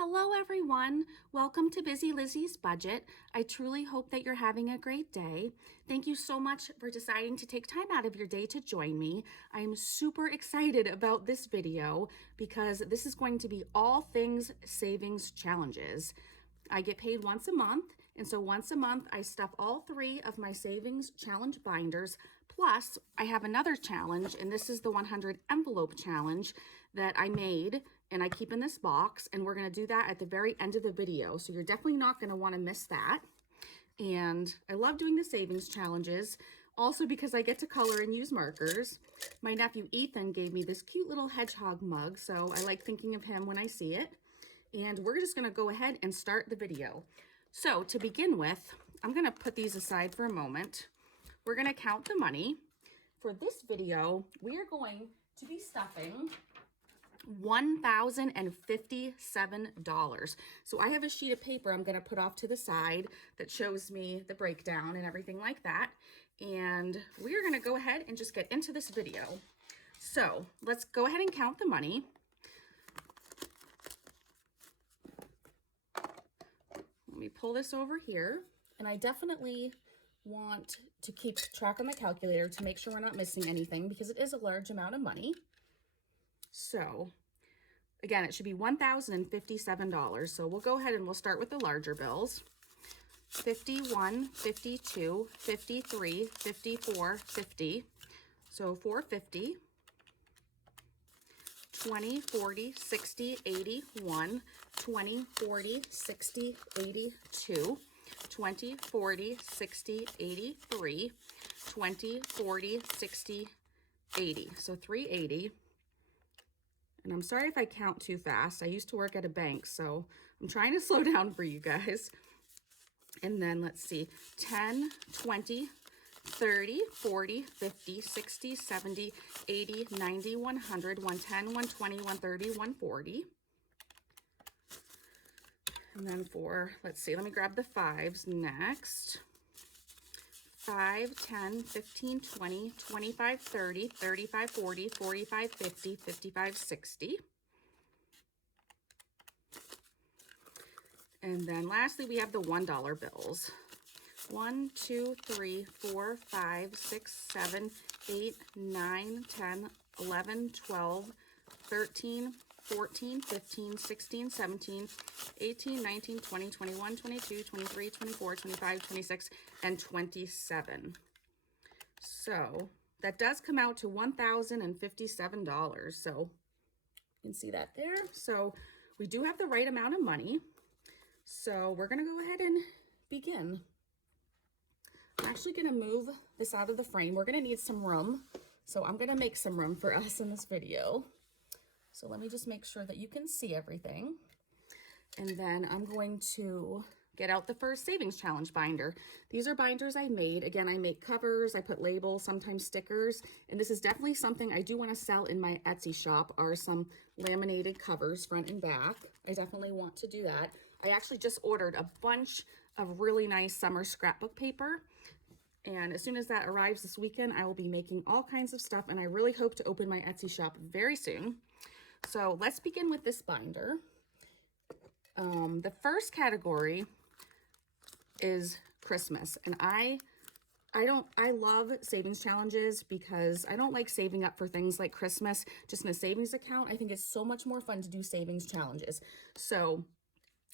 Hello everyone, welcome to Busy Lizzie's Budget. I truly hope that you're having a great day. Thank you so much for deciding to take time out of your day to join me. I am super excited about this video because this is going to be all things savings challenges. I get paid once a month, and so once a month I stuff all 3 of my savings challenge binders. Plus, I have another challenge, and this is the 100 envelope challenge that I made and I keep in this box, and we're going to do that at the very end of the video. So you're definitely not going to want to miss that. And I love doing the savings challenges, also because I get to color and use markers. My nephew Ethan gave me this cute little hedgehog mug, so I like thinking of him when I see it. And we're just going to go ahead and start the video. So to begin with, I'm going to put these aside for a moment. We're going to count the money. For this video, we are going to be stuffing $1,057. So I have a sheet of paper I'm going to put off to the side that shows me the breakdown and everything like that. And we're going to go ahead and just get into this video. So let's go ahead and count the money. Let me pull this over here. And I definitely want to keep track on my calculator to make sure we're not missing anything because it is a large amount of money. So again, it should be $1,057. So we'll go ahead and we'll start with the larger bills. 51, 52, 53, 54, 50. So 450. 20, 40, 60, 81, 20, 40, 60, 82, 20, 40, 60, 83, 20, 40, 60, 80. So 380. And I'm sorry if I count too fast. I used to work at a bank, so I'm trying to slow down for you guys. And then let's see, 10, 20, 30, 40, 50, 60, 70, 80, 90, 100, 110, 120, 130, 140. And then for, let's see, let me grab the fives next. 5, 10, 15, 20, 25, 30, 35, 40, 45, 50, 55, 60. And then lastly, we have the $1 bills. 1, 2, 3, 4, 5, 6, 7, 8, 9, 10, 11, 12, 13, 14, 15, 16, 17, 18, 19, 20, 21, 22, 23, 24, 25, 26, and 27. So that does come out to $1,057. So you can see that there. So we do have the right amount of money. So we're going to go ahead and begin. I'm actually going to move this out of the frame. We're going to need some room. So I'm going to make some room for us in this video. So let me just make sure that you can see everything. And then I'm going to get out the first savings challenge binder. These are binders I made. Again, I make covers, I put labels, sometimes stickers. And this is definitely something I do want to sell in my Etsy shop, are some laminated covers front and back. I definitely want to do that. I actually just ordered a bunch of really nice summer scrapbook paper. And as soon as that arrives this weekend, I will be making all kinds of stuff. And I really hope to open my Etsy shop very soon. So let's begin with this binder. The first category is Christmas. And I love savings challenges because I don't like saving up for things like Christmas just in a savings account. I think it's so much more fun to do savings challenges. So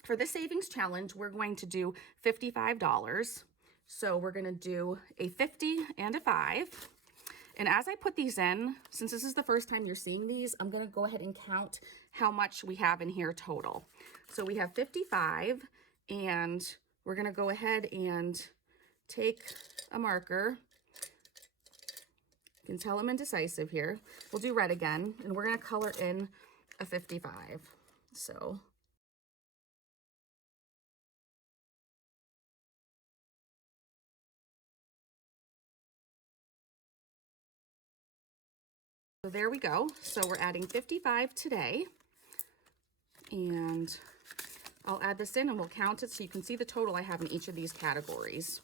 for the savings challenge, we're going to do $55. So we're going to do a 50 and a 5. And as I put these in, since this is the first time you're seeing these, I'm going to go ahead and count how much we have in here total. So we have 55, and we're going to go ahead and take a marker. You can tell I'm indecisive here. We'll do red again, and we're going to color in a 55. So there we go. So we're adding 55 today. And I'll add this in and we'll count it so you can see the total I have in each of these categories.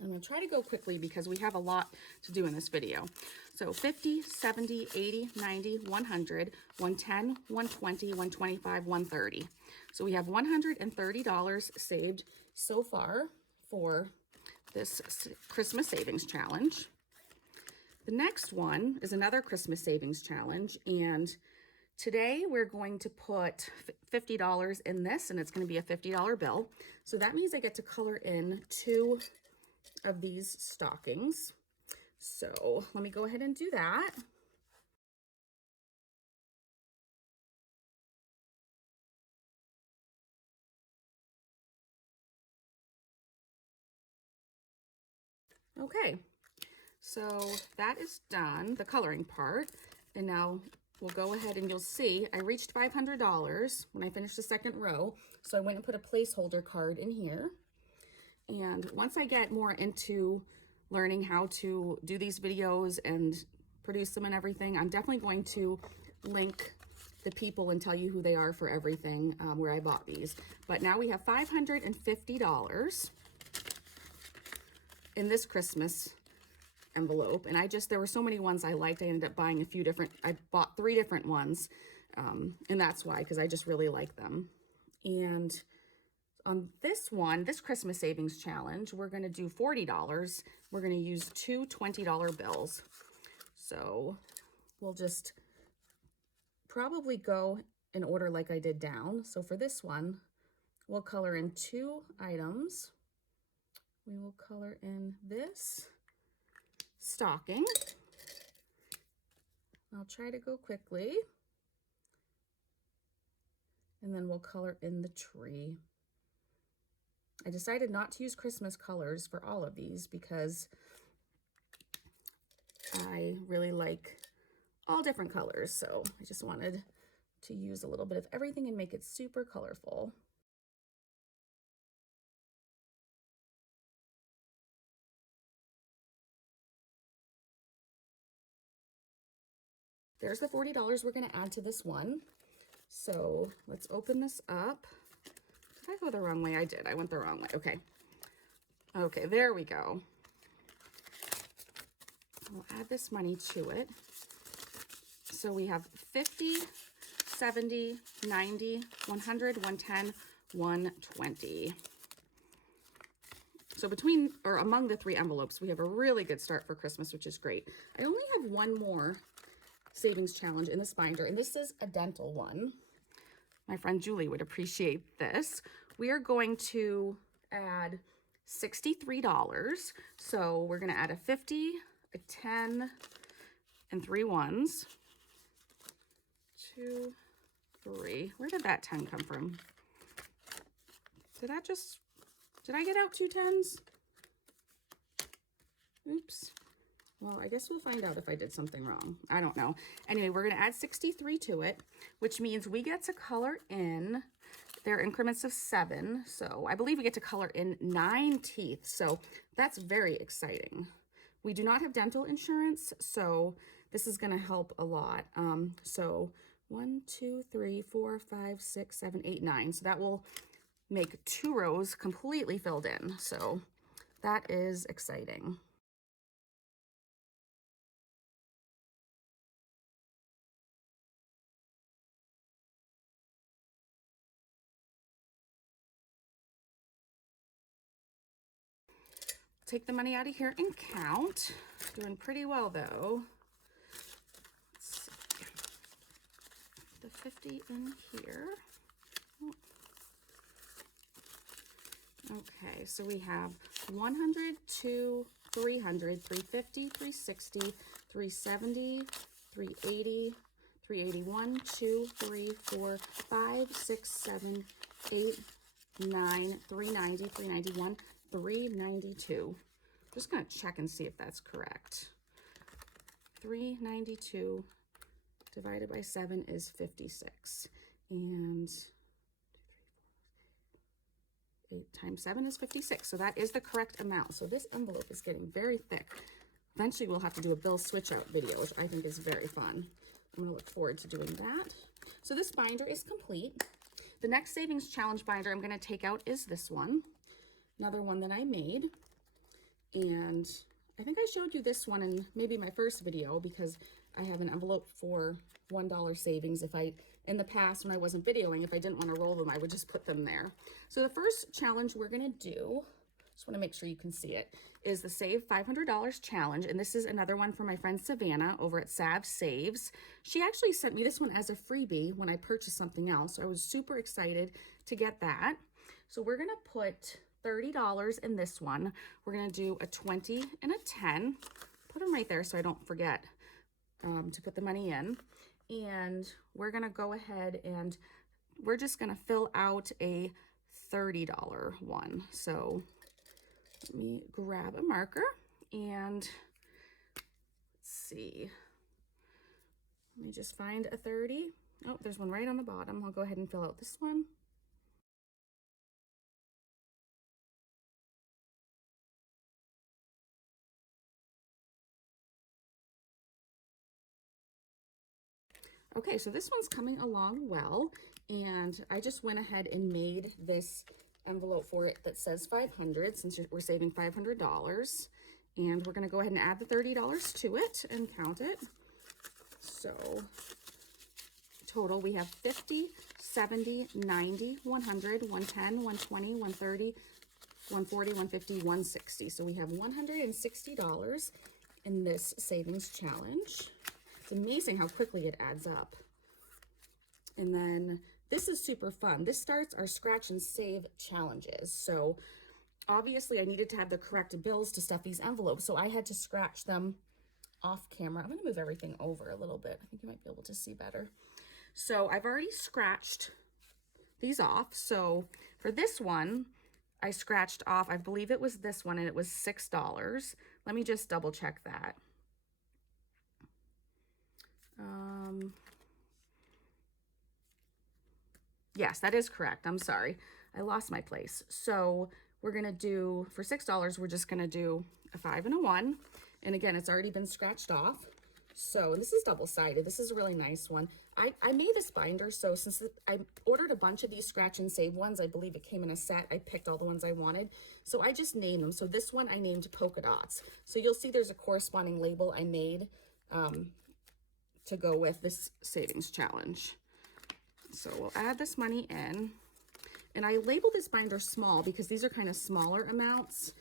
I'm going to try to go quickly because we have a lot to do in this video. So 50, 70, 80, 90, 100, 110, 120, 125, 130. So we have $130 saved so far for this Christmas Savings Challenge. The next one is another Christmas Savings Challenge, and today we're going to put $50 in this, and it's going to be a $50 bill. So that means I get to color in 2 of these stockings. So let me go ahead and do that. Okay, so that is done, the coloring part. And now we'll go ahead and you'll see I reached $500 when I finished the second row. So I went and put a placeholder card in here. And once I get more into learning how to do these videos and produce them and everything, I'm definitely going to link the people and tell you who they are for everything where I bought these. But now we have $550 in this Christmas envelope. And there were so many ones I liked. I ended up buying I bought 3 different ones. And that's why, because I just really like them. And on this one, this Christmas Savings Challenge, we're going to do $40. We're going to use 2 $20 bills. So we'll just probably go in order like I did down. So for this one, we'll color in 2 items. We will color in this stocking. I'll try to go quickly. And then we'll color in the tree. I decided not to use Christmas colors for all of these because I really like all different colors. So I just wanted to use a little bit of everything and make it super colorful. There's the $40 we're going to add to this one. So let's open this up. Did I go the wrong way? I did. I went the wrong way. Okay. Okay, there we go. We'll add this money to it. So we have 50, 70, 90, 100, 110, 120. So among the 3 envelopes, we have a really good start for Christmas, which is great. I only have one more savings challenge in this binder, and this is a dental one. My friend Julie would appreciate this. We are going to add $63. So we're going to add a 50, a 10, and 3 ones. 2, 3. Where did that 10 come from? Did I get out 2 10s? Oops. Well, I guess we'll find out if I did something wrong. I don't know. Anyway, we're going to add 63 to it, which means we get to color in their increments of 7. So I believe we get to color in 9 teeth. So that's very exciting. We do not have dental insurance, so this is going to help a lot. So 1, 2, 3, 4, 5, 6, 7, 8, 9. So that will make 2 rows completely filled in. So that is exciting. Take the money out of here and count. Doing pretty well though. Let's see. The 50 in here. Okay, so we have 100, 2, 300, 350, 360, 370, 380, 381, 2, 3, 4, 5, 6, 7, 8, 9, 390, 391, 392. Just going to check and see if that's correct. 392 divided by 7 is 56. And 8 times 7 is 56. So that is the correct amount. So this envelope is getting very thick. Eventually we'll have to do a bill switch out video, which I think is very fun. I'm going to look forward to doing that. So this binder is complete. The next savings challenge binder I'm going to take out is this one. Another one that I made. And I think I showed you this one in maybe my first video because I have an envelope for $1 savings. In the past when I wasn't videoing, if I didn't want to roll them, I would just put them there. So the first challenge we're going to do, just want to make sure you can see it, is the Save $500 challenge. And this is another one from my friend Savannah over at Sav Saves. She actually sent me this one as a freebie when I purchased something else. So I was super excited to get that. So we're going to put $30 in this one. We're going to do a 20 and a 10. Put them right there so I don't forget to put the money in. And we're going to go ahead and we're just going to fill out a $30 one. So let me grab a marker and let's see. Let me just find a 30. Oh, there's one right on the bottom. I'll go ahead and fill out this one. Okay, so this one's coming along well, and I just went ahead and made this envelope for it that says 500 since we're saving $500. And we're gonna go ahead and add the $30 to it and count it. So total we have 50, 70, 90, 100, 110, 120, 130, 140, 150, 160. So we have $160 in this savings challenge. It's amazing how quickly it adds up. And then this is super fun. This starts our scratch and save challenges. So obviously I needed to have the correct bills to stuff these envelopes. So I had to scratch them off camera. I'm gonna move everything over a little bit. I think you might be able to see better. So I've already scratched these off. So for this one, I scratched off, I believe it was this one, and it was $6. Let me just double check that. Yes, that is correct. I'm sorry. I lost my place. So we're going to do, for $6, we're just going to do a 5 and a 1. And again, it's already been scratched off. So this is double-sided. This is a really nice one. I made this binder, so since I ordered a bunch of these scratch and save ones, I believe it came in a set. I picked all the ones I wanted. So I just named them. So this one I named Polka Dots. So you'll see there's a corresponding label I made to go with this savings challenge. So we'll add this money in. And I labeled this binder small because these are kind of smaller amounts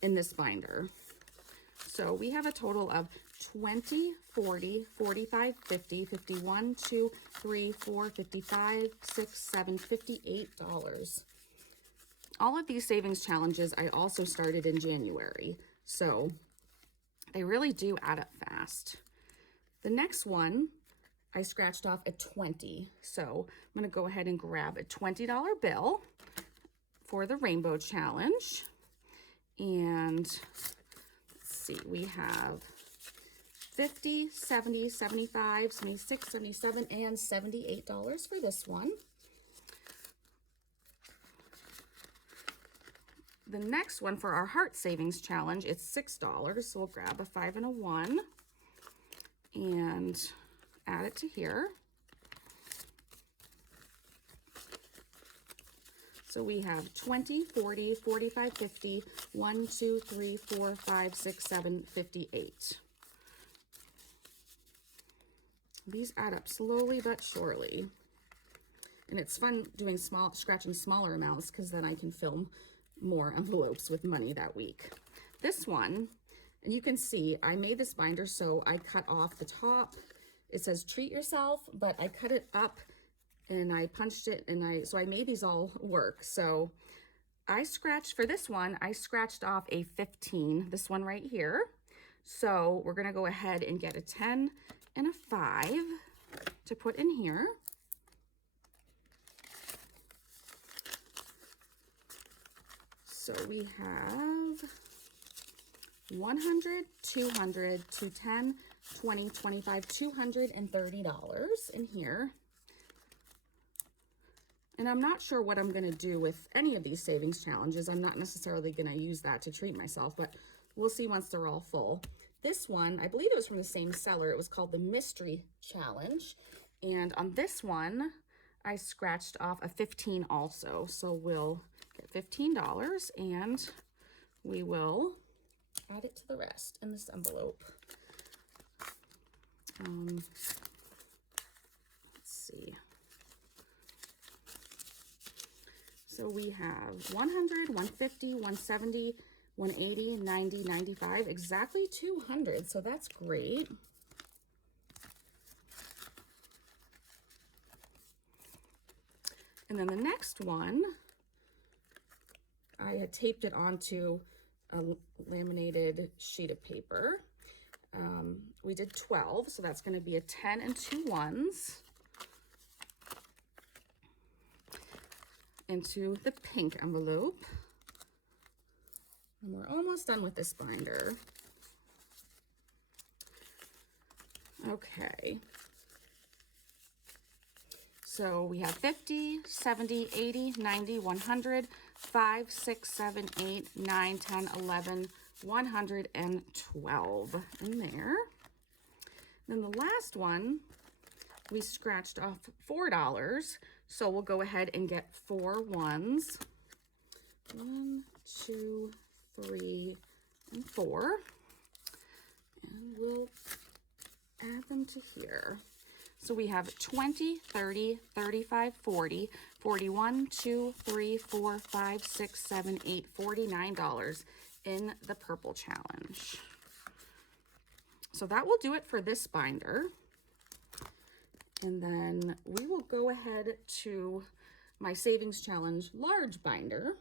in this binder. So we have a total of 20, 40, 45, 50, 51, 2, 3, 4, 55, 6, 7, $58. All of these savings challenges I also started in January. So they really do add up fast. The next one, I scratched off a 20. So I'm gonna go ahead and grab a $20 bill for the rainbow challenge. And let's see, we have 50, 70, 75, 76, 77, and $78 for this one. The next one for our heart savings challenge, it's $6. So we'll grab a 5 and a 1 and add it to here. So we have 20, 40, 45, 50, 1, 2, 3, 4, 5, 6, 7, 58. These add up slowly but surely. And it's fun doing scratching smaller amounts because then I can film more envelopes with money that week. This one, and you can see I made this binder, so I cut off the top. It says treat yourself, but I cut it up and I punched it, and so I made these all work. So I scratched, for this one, I scratched off a 15, this one right here. So we're gonna go ahead and get a 10 and a 5 to put in here. So we have 100, 200, 210, 20, 25, $230 in here. And I'm not sure what I'm going to do with any of these savings challenges. I'm not necessarily going to use that to treat myself, but we'll see once they're all full. This one, I believe it was from the same seller. It was called the Mystery Challenge. And on this one, I scratched off a 15 also. So we'll get $15 and we will add it to the rest in this envelope. Let's see. So we have 100, 150, 170, 180, 90, 95, exactly 200. So that's great. And then the next one, I had taped it onto a laminated sheet of paper. We did 12, so that's going to be a 10 and 2 ones into the pink envelope. And we're almost done with this binder. Okay. So we have 50, 70, 80, 90, 100, 5, 6, 7, 8, 9, 10, 11, 112 in there. Then the last one, we scratched off $4. So we'll go ahead and get 4 ones. 1, 2, 3, and 4. And we'll add them to here. So we have 20, 30, 35, 40, 41, 2, 3, 4, 5, 6, 7, 8, $49 in the purple challenge. So that will do it for this binder. And then we will go ahead to my savings challenge large binder.